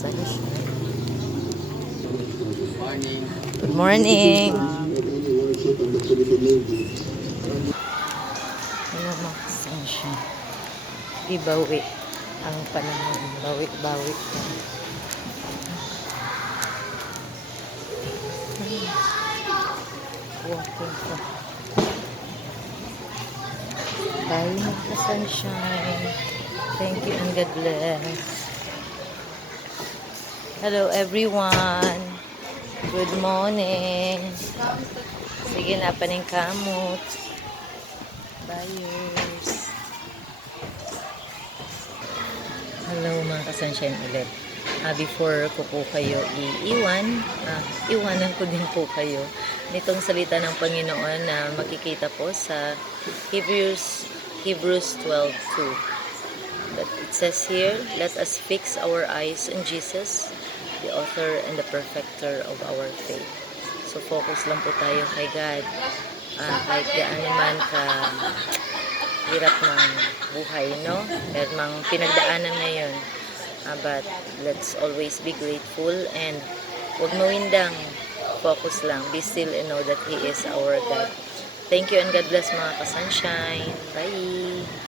sunshine. Morning. Good morning. Hello mga sunshine. Ibawi ang panahon. Bawi-bawi ka. Walking ko. Bye mga sunshine. Thank you and God bless. Hello everyone. Good morning. Sige na paning kamot. Buyers. Hello mga kasunshine ulit. Before ko po kayo iwanan ko din po kayo nitong salita ng Panginoon na makikita po sa Hebrews 12:2. But it says here, let us fix our eyes on Jesus, the author and the perfecter of our faith. So focus lang po tayo kay God. Kahit gaano man ka hirap ng buhay, no? Kahit mang pinagdaanan ngayon. But let's always be grateful and huwag mawindang. Focus lang. Be still and know that He is our God. Thank you and God bless mga ka-sunshine. Bye!